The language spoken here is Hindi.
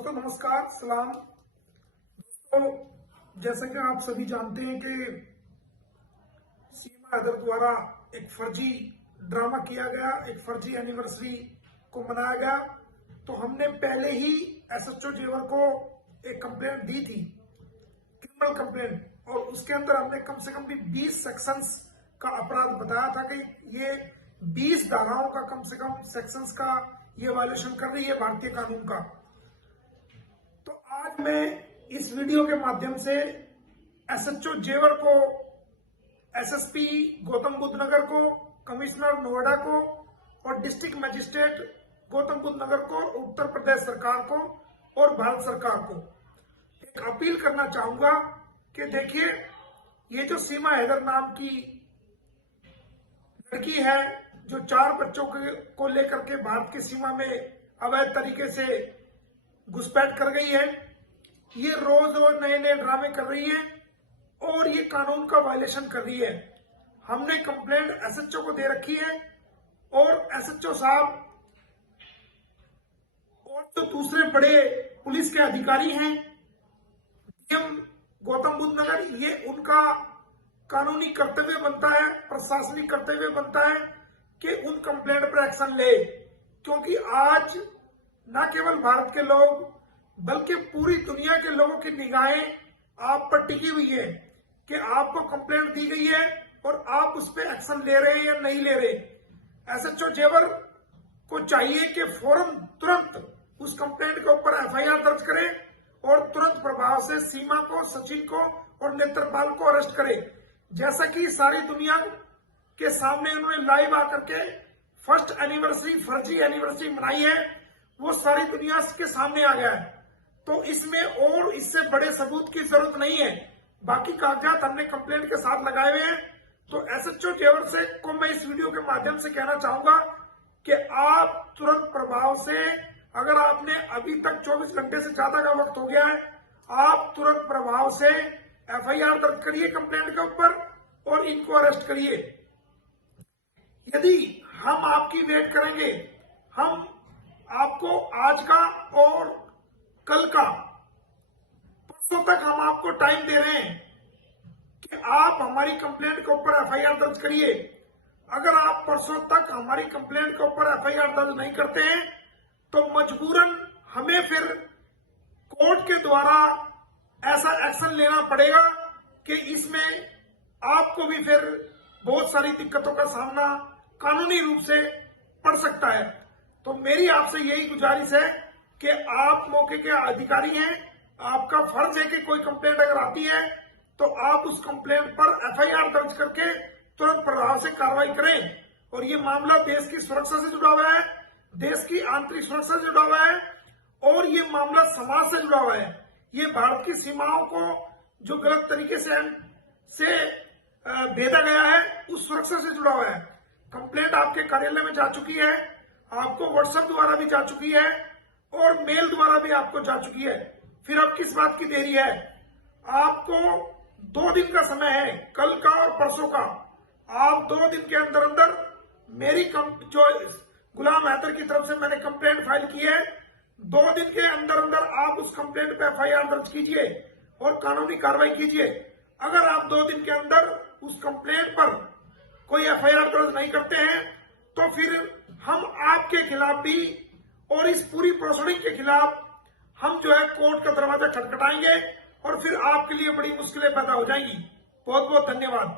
दोस्तों नमस्कार सलाम। दोस्तों जैसा कि आप सभी जानते हैं कि सीमा हैदर द्वारा एक फर्जी ड्रामा किया गया, एक फर्जी एनिवर्सरी को मनाया गया। तो हमने पहले ही एसएचओ जेवर को एक कंप्लेंट दी थी, क्रिमिनल कंप्लेंट, और उसके अंदर हमने कम से कम भी 20 सेक्शंस का अपराध बताया था कि ये 20 धाराओं का कम से कम सेक्शंस का ये वायलेशन कर रही है भारतीय कानून का। तो आज मैं इस वीडियो के माध्यम से एसएचओ जेवर को, एसएसपी गौतम बुद्ध नगर को, कमिश्नर नोएडा को और डिस्ट्रिक्ट मजिस्ट्रेट गौतम बुद्ध नगर को, उत्तर प्रदेश सरकार को और भारत सरकार को एक अपील करना चाहूंगा कि देखिए, ये जो सीमा हैदर नाम की लड़की है जो 4 बच्चों को लेकर के भारत की सीमा में अवैध तरीके से घुसपैठ कर गई है, ये रोज रोज नए नए ड्रामे कर रही है और ये कानून का वायलेशन कर रही है। हमने कंप्लेंट एसएचओ को दे रखी है और एसएचओ साहब और जो दूसरे बड़े पुलिस के अधिकारी हैं, डीएम गौतम बुद्ध नगर, ये उनका कानूनी कर्तव्य बनता है, प्रशासनिक कर्तव्य बनता है कि उन कंप्लेंट पर एक्शन ले, क्योंकि आज न केवल भारत के लोग बल्कि पूरी दुनिया के लोगों की निगाहें आप पर टिकी हुई है कि आपको कंप्लेंट दी गई है और आप उस पर एक्शन ले रहे हैं या नहीं ले रहे। एसएचओ जेवर को चाहिए कि फौरन तुरंत उस कंप्लेंट के ऊपर एफआईआर दर्ज करें और तुरंत प्रभाव से सीमा को, सचिन को और नेत्रपाल को अरेस्ट करें। जैसा कि सारी दुनिया के सामने उन्होंने लाइव आकर के फर्स्ट एनिवर्सरी, फर्जी एनिवर्सरी मनाई है, वो सारी दुनिया के सामने आ गया है। तो इसमें और इससे बड़े सबूत की जरूरत नहीं है। बाकी कागजात हमने कंप्लेंट के साथ लगाए हुए हैं। तो एसएचओ जेवर से को मैं इस वीडियो के माध्यम से कहना चाहूंगा कि आप तुरंत प्रभाव से, अगर आपने अभी तक 24 घंटे से ज्यादा का वक्त हो गया है, आप तुरंत प्रभाव से एफआईआर दर्ज करिए कंप्लेंट के ऊपर और इनको अरेस्ट करिए। यदि हम आपकी वेट करेंगे, हम आपको आज का और कल का, परसों तक हम आपको टाइम दे रहे हैं कि आप हमारी कंप्लेंट के ऊपर एफआईआर दर्ज करिए। अगर आप परसों तक हमारी कंप्लेंट के ऊपर एफआईआर दर्ज नहीं करते हैं तो मजबूरन हमें फिर कोर्ट के द्वारा ऐसा एक्शन लेना पड़ेगा कि इसमें आपको भी फिर बहुत सारी दिक्कतों का सामना कानूनी रूप से पड़ सकता है। तो मेरी आपसे यही गुजारिश है कि आप मौके के अधिकारी हैं, आपका फर्ज है कि कोई कंप्लेंट अगर आती है तो आप उस कंप्लेंट पर एफआईआर दर्ज करके तुरंत प्रभाव से कार्रवाई करें। और ये मामला देश की सुरक्षा से जुड़ा हुआ है, देश की आंतरिक सुरक्षा से जुड़ा हुआ है और ये मामला समाज से जुड़ा हुआ है। ये भारत की सीमाओं को जो गलत तरीके से भेदा गया है, उस सुरक्षा से जुड़ा हुआ है। कंप्लेंट आपके कार्यालय में जा चुकी है, आपको व्हाट्सएप द्वारा भी जा चुकी है और मेल द्वारा भी आपको जा चुकी है। फिर अब किस बात की देरी है? आपको 2 दिन का समय है, कल का और परसों का। आप 2 दिन के अंदर अंदर मेरी जो गुलाम हैदर की तरफ से मैंने कंप्लेंट फाइल की है, 2 दिन के अंदर अंदर आप उस कंप्लेंट पे एफआईआर दर्ज कीजिए और कानूनी कार्रवाई कीजिए। अगर आप 2 दिन के अंदर उस कंप्लेंट पर कोई एफआईआर दर्ज नहीं करते हैं तो फिर हम आपके खिलाफ भी और इस पूरी प्रोसीडिंग के खिलाफ हम जो है कोर्ट का दरवाजा खटखटाएंगे और फिर आपके लिए बड़ी मुश्किलें पैदा हो जाएंगी। बहुत बहुत धन्यवाद।